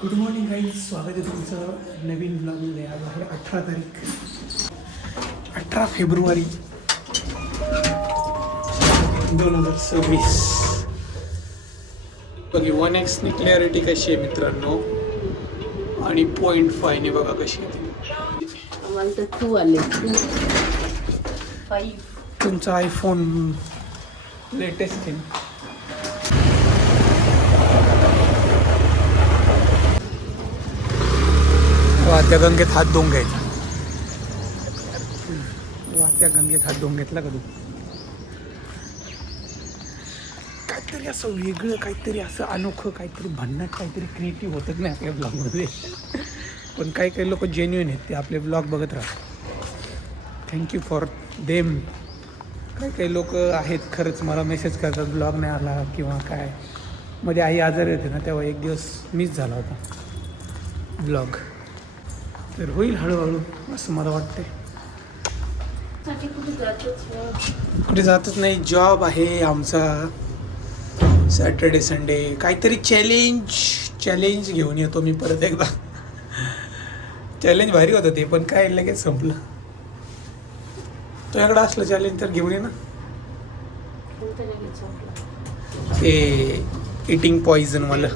Good morning guys, स्वागत आहे तुमचं नवीन ब्लॉगमध्ये. आज आहे 18 तारीख, 18 फेब्रुवारी 2026. बघी 1x क्लॅरिटी कशी आहे मित्रांनो, आणि 0.5 बघा कशी आहे. आम्हाला तर 2 आले, 5. तुमचा आयफोन लेटेस्ट आहे. वाहत्या गंगेत हात धुवून घ्यायचा. वाहत्या गंगेत हात धुवून घेतला का तू? काहीतरी असं वेगळं, काहीतरी असं अनोखं, काहीतरी भन्नाट, काहीतरी क्रिएटिव्ह होतच नाही आपल्या ब्लॉगमध्ये. पण काही काही लोक जेन्युइन आहेत, ते आपले ब्लॉग बघत राहतात. Thank you for them. काही काही लोक आहेत खरंच मला मेसेज करतात ब्लॉग नाही आला किंवा काय. मध्ये आई आजारी होते ना, तेव्हा एक दिवस मिस झाला होता ब्लॉग. तर होईल हळूहळू असं मला वाटतंय. कुठे जातच नाही, जॉब आहे आमचा. सॅटर्डे संडे काहीतरी चॅलेंज घेऊन येतो मी परत एकदा. चॅलेंज भारी होतं ते, पण काय लगेच संपलं. तुझ्याकडं असलं चॅलेंज तर घेऊन ये ना. ते इटिंग पॉइझन वाला.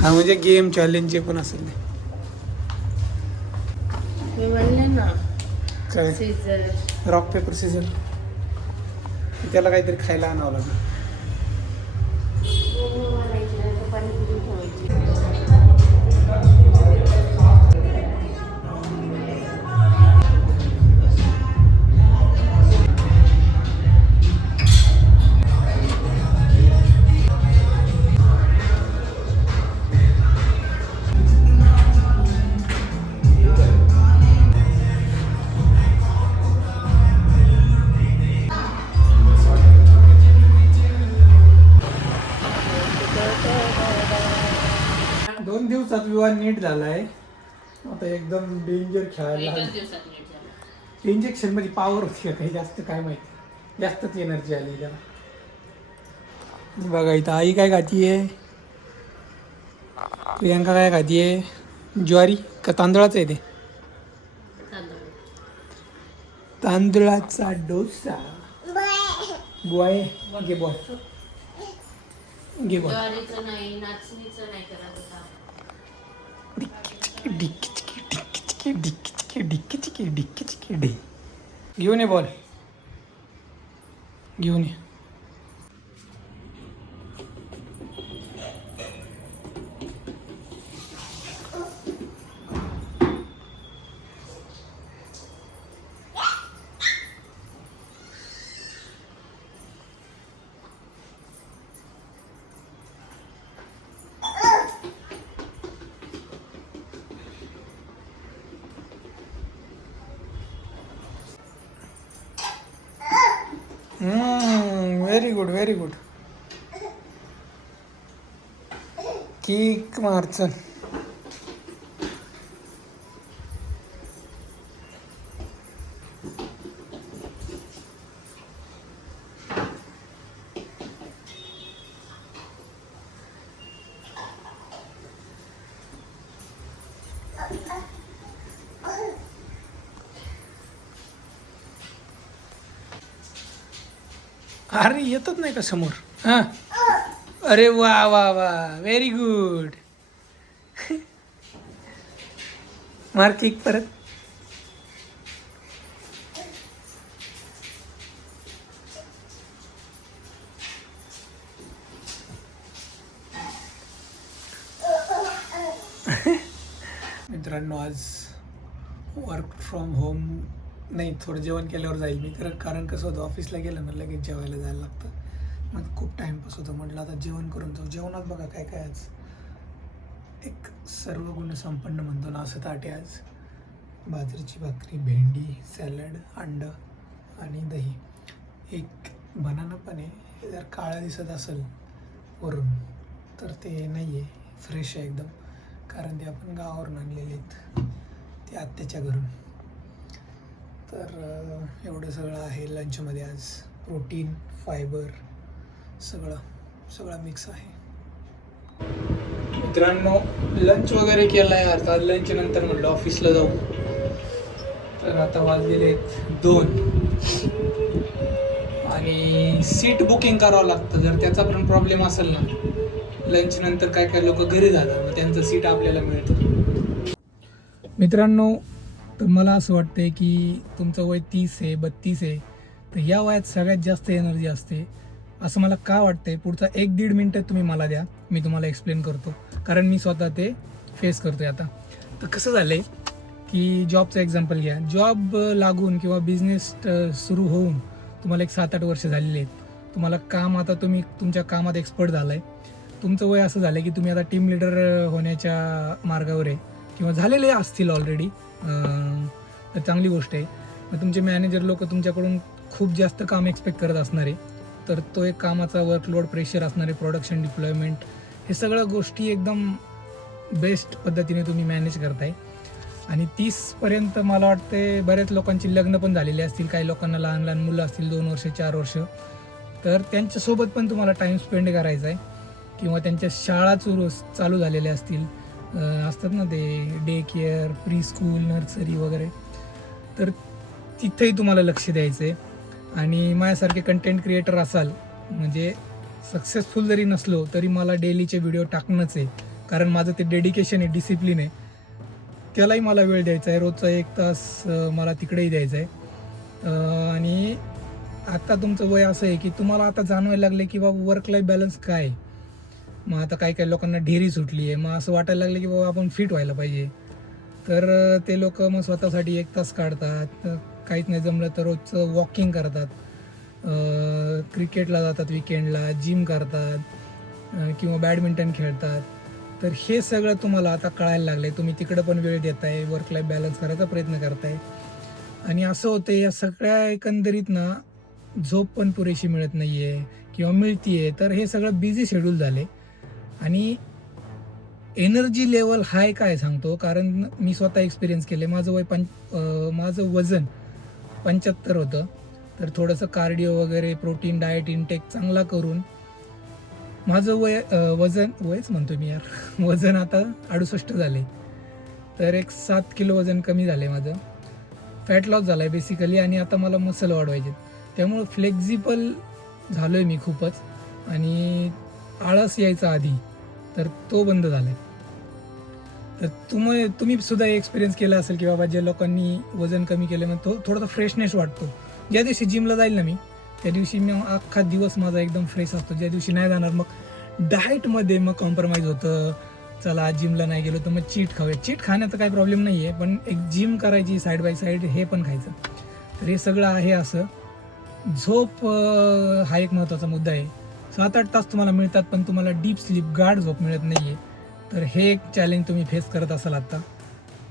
हा म्हणजे गेम चॅलेंज पण असेल ते. मी म्हणले ना काय सीझर, रॉक पेपर सीझर. त्याला काहीतरी खायला आणावं लागेल. दोन दिवसात विवाह नीट झालाय. आता एकदम डेंजर खेळायला. इंजेक्शन मध्ये पॉवर होती काही जास्त, काय माहिती जास्तच एनर्जी आली त्याला. बघा इथं आई काय खातीये, प्रियांका काय खातीये. ज्वारी का तांदळाचं आहे ते? तांदळाचा डोसा. बॉय घे बॉय, घे बॉय. ज्वारीचं नाही, नाचणीचं नाही करत होता. घेऊन ये बॉल, घेऊन ये. Very good, very good. Kick मारचन. अरे येतच नाही का समोर? हां, अरे वा वा वा, व्हेरी गुड. मार किक परत. मित्रांनो आज वर्क फ्रॉम होम नाही, थोडं जेवण केल्यावर जाईल मी. कारण कसं होतं, ऑफिसला गेलं ना लगेच जेवायला जायला लागतं. मग खूप टाईमपास होतो. म्हटलं आता जेवण करून जाऊ. जेवणात बघा काय काय आज. एक सर्व गुण संपन्न म्हणतो ना असं ताट आहे आज. बाजरीची भाकरी, भेंडी, सॅलड, अंडं आणि दही. एक बनाना पण आहे. जर काळं दिसत असेल वरून तर ते नाही आहे, फ्रेश आहे एकदम. कारण ते आपण गावावरून आणलेले आहेत, ते आत्याच्या घरून. तर एवढं सगळं आहे लंचमध्ये आज. प्रोटीन, फायबर, सगळं मिक्स आहे. मित्रांनो लंच वगैरे केला आहे. आता लंच नंतर म्हटलं ऑफिसला जाऊ. तर आता वाजलेले 2 आणि सीट बुकिंग करावं लागतं. जर त्याचा पण प्रॉब्लेम असेल ना, लंच नंतर काय काय लोक घरी जातात, मग त्यांचं सीट आपल्याला मिळतं. मित्रांनो, तर मला असं वाटतंय की तुमचं वय 30 आहे 32 आहे, तर या वयात सगळ्यात जास्त एनर्जी असते असं मला का वाटतंय. पुढचा 1-1.5 मिनटं तुम्ही मला द्या, मी तुम्हाला एक्सप्लेन करतो, कारण मी स्वतः ते फेस करतोय आता. तर कसं झालंय की जॉबचं एक्झाम्पल घ्या. जॉब लागून किंवा बिझनेस सुरू होऊन तुम्हाला एक 7-8 वर्ष झालेली आहेत. तुम्हाला काम, आता तुम्ही तुमच्या कामात एक्सपर्ट झालाय. तुमचं वय असं झालं की तुम्ही आता टीम लिडर होण्याच्या मार्गावर आहे किंवा झालेले असतील ऑलरेडी, तर चांगली गोष्ट आहे. मग तुमचे मॅनेजर लोक तुमच्याकडून खूप जास्त काम एक्सपेक्ट करत असणार आहे, तर तो एक कामाचा वर्कलोड, प्रेशर असणार आहे, प्रोडक्शन, डिप्लॉयमेंट, हे सगळ्या गोष्टी एकदम बेस्ट पद्धतीने तुम्ही मॅनेज करताय. आणि 30पर्यंत मला वाटते बऱ्याच लोकांची लग्न पण झालेली असतील, काही लोकांना लहान लहान मुलं असतील, 2 वर्ष 4 वर्ष, तर त्यांच्यासोबत पण तुम्हाला टाईम स्पेंड करायचा आहे. किंवा त्यांच्या शाळा चालू झालेल्या असतील, असतात ना ते day care, pre school, nursery वगैरे, तर तिथेही तुम्हाला लक्ष द्यायचं आहे. आणि माझ्यासारखे कंटेंट क्रिएटर असाल, म्हणजे सक्सेसफुल जरी नसलो तरी मला डेलीचे व्हिडिओ टाकणंच आहे, कारण माझं ते डेडिकेशन आहे, डिसिप्लिन आहे, त्यालाही मला वेळ द्यायचा आहे. रोजचा 1 तास मला तिकडेही द्यायचा आहे. आणि आता तुमचं वय असं आहे की तुम्हाला आता जाणवायला लागले की बाबा वर्क लाईफ बॅलन्स काय आहे. मग आता काही काही लोकांना ढेरी सुटली आहे, मग असं वाटायला लागलं की बाबा आपण फिट व्हायला पाहिजे, तर ते लोक मग स्वतःसाठी 1 तास काढतात. काहीच नाही जमलं तर रोजचं वॉकिंग करतात, क्रिकेटला जातात विकेंडला, जिम करतात किंवा बॅडमिंटन खेळतात. तर हे सगळं तुम्हाला आता कळायला लागलं आहे. तुम्ही तिकडं पण वेळ देताय, वर्क लाईफ बॅलन्स करायचा प्रयत्न करताय, आणि असं होतं या सगळ्या एकंदरीत ना झोप पण पुरेशी मिळत नाही आहे किंवा मिळती आहे. तर हे सगळं बिझी शेड्यूल झाले. आणि एनर्जी लेवल हाय काय सांगतो, कारण मी स्वतः एक्सपिरियन्स केले. माझं वजन 75 होतं, तर थोडंसं कार्डिओ वगैरे, प्रोटीन डाएट इनटेक चांगला करून माझं वयच म्हणतो मी यार, वजन आता 68 झाले. तर एक 7 किलो वजन कमी झाले माझं. फॅट लॉस झाला आहे बेसिकली, आणि आता मला मसल वाढवायचे. त्यामुळं फ्लेक्झिबल झालो आहे मी खूपच, आणि आळस यायचा आधी तर तो बंद झाला आहे. तर तुम्ही सुद्धा एक्सपिरियन्स केला असेल की बाबा ज्या लोकांनी वजन कमी केलं, मग तो थोडासा फ्रेशनेस वाटतो. ज्या दिवशी जिमला जाईल ना मी, त्या दिवशी मी अख्खा दिवस माझा एकदम फ्रेश असतो. ज्या दिवशी नाही जाणार, मग डाएटमध्ये मग कॉम्प्रोमाइज होतं. चला आज जिमला नाही गेलो तर मग चीट खाऊया. चीट खाण्याचा काही प्रॉब्लेम नाही आहे, पण एक जिम करायची साईड बाय साईड, हे पण खायचं. तर हे सगळं आहे असं. झोप हा एक महत्त्वाचा मुद्दा आहे. 7-8 तास तुम्हाला मिळतात, पण तुम्हाला डीप स्लीप, गाढ झोप मिळत नाही आहे. तर हे एक चॅलेंज तुम्ही फेस करत असाल आत्ता.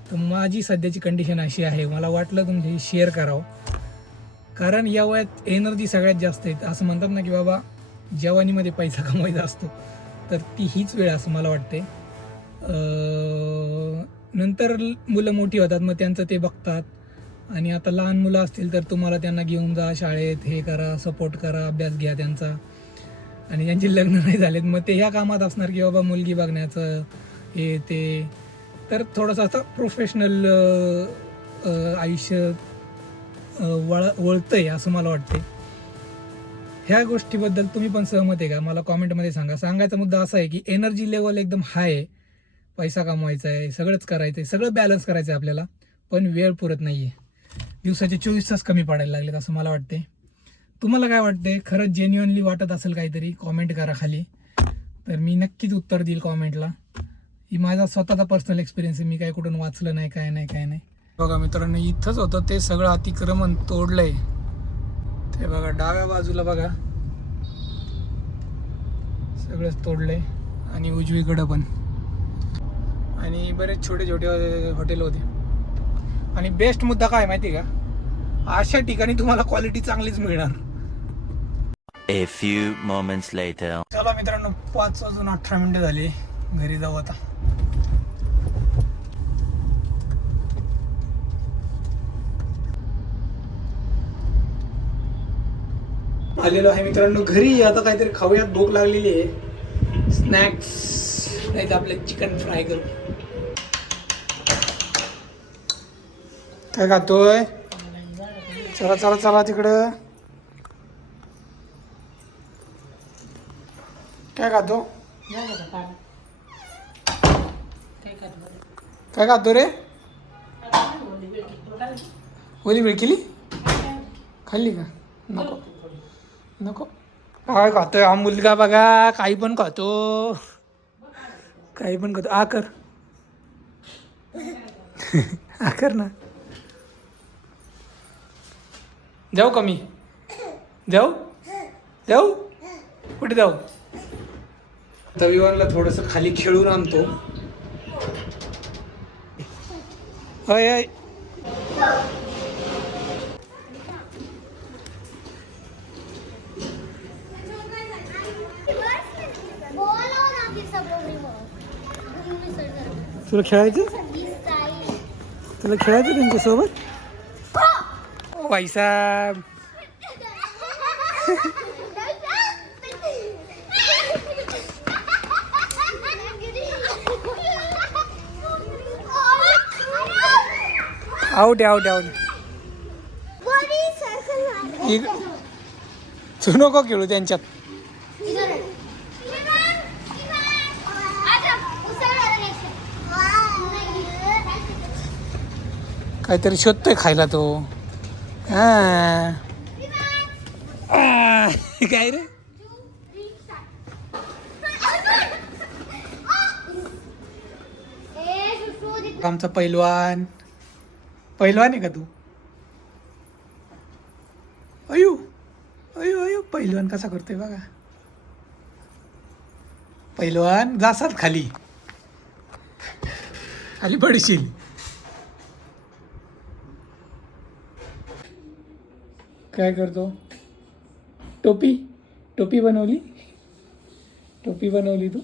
तर माझी सध्याची कंडिशन अशी आहे, मला वाटलं तुमच्याशी शेअर करावं, कारण या वयात एनर्जी सगळ्यात जास्त आहे. असं म्हणतात ना की बाबा जवानीमध्ये पैसा कमवायचा असतो, तर ती हीच वेळ असं मला वाटते. नंतर मुलं मोठी होतात, मग त्यांचं ते बघतात. आणि आता लहान मुलं असतील तर तुम्हाला त्यांना घेऊन जा शाळेत, हे करा, सपोर्ट करा, अभ्यास घ्या त्यांचा. आणि ज्यांची लग्न नाही झालेत मग ते ह्या कामात असणार की बाबा मुलगी बघण्याचं, हे ते. तर थोडंसं आता प्रोफेशनल आयुष्य वळतंय असं मला वाटते. ह्या गोष्टीबद्दल तुम्ही पण सहमत आहे का, मला कॉमेंटमध्ये सांगा. सांगायचा मुद्दा असा आहे की एनर्जी लेवल एकदम हाय आहे, पैसा कमवायचा आहे, सगळंच करायचं आहे, सगळं बॅलन्स करायचं आहे आपल्याला, पण वेळ पुरत नाही आहे. दिवसाचे 24 तास कमी पडायला लागलेत असं मला वाटते. तुम्हाला काय वाटते? खरंच जेन्युअनली वाटत असेल काहीतरी, कॉमेंट करा खाली, तर मी नक्कीच उत्तर देईल कॉमेंटला. ही माझा स्वतःचा पर्सनल एक्सपिरियन्स आहे, मी काय कुठून वाचलं नाही, काय नाही. बघा मित्रांनो, इथंच होतं ते सगळं अतिक्रमण तोडलंय. ते बघा डाव्या बाजूला बघा सगळंच तोडलंय, आणि उजवीकडं पण, आणि बरेच छोटे छोटे हॉटेल होते. आणि बेस्ट मुद्दा काय माहिती का, अशा ठिकाणी तुम्हाला क्वालिटी चांगलीच मिळणार. A few moments later. चला मित्रांनो, 5:18 झाले, घरी जाऊ आता. आलेलो आहे मित्रांनो घरी. आता काहीतरी खाऊयात, भूक लागलेली आहे. स्नॅक्स नाही तर आपलं चिकन फ्राय करू. काय खातोय? चला चला चला तिकडं. काय खातो? काय खातो रे? ओली वेळ केली खाल्ली का? नको नको. काय खातोय हा मुलगा बघा, काही पण खातो, काही पण खातो. आकर आकर ना. जाऊ का मी? जाऊ जाऊ कुठे जाऊ? तविवानला थोडंसं खाली खेळून आणतो. होय होय. तुला खेळायचं? तुला खेळायचं त्यांच्यासोबत? भाईसाहेब आउट आउट आउट. तू नको खेळू त्यांच्यात. काहीतरी शोधतोय खायला तो. हा काय रे? आमचा पैलवान. पैलवान आहे का तू? अयू अयू अयू. पैलवान कसा करतोय बघा. पैलवान जासात खाली खाली पडशील. काय करतो? टोपी टोपी बनवली. टोपी बनवली तू.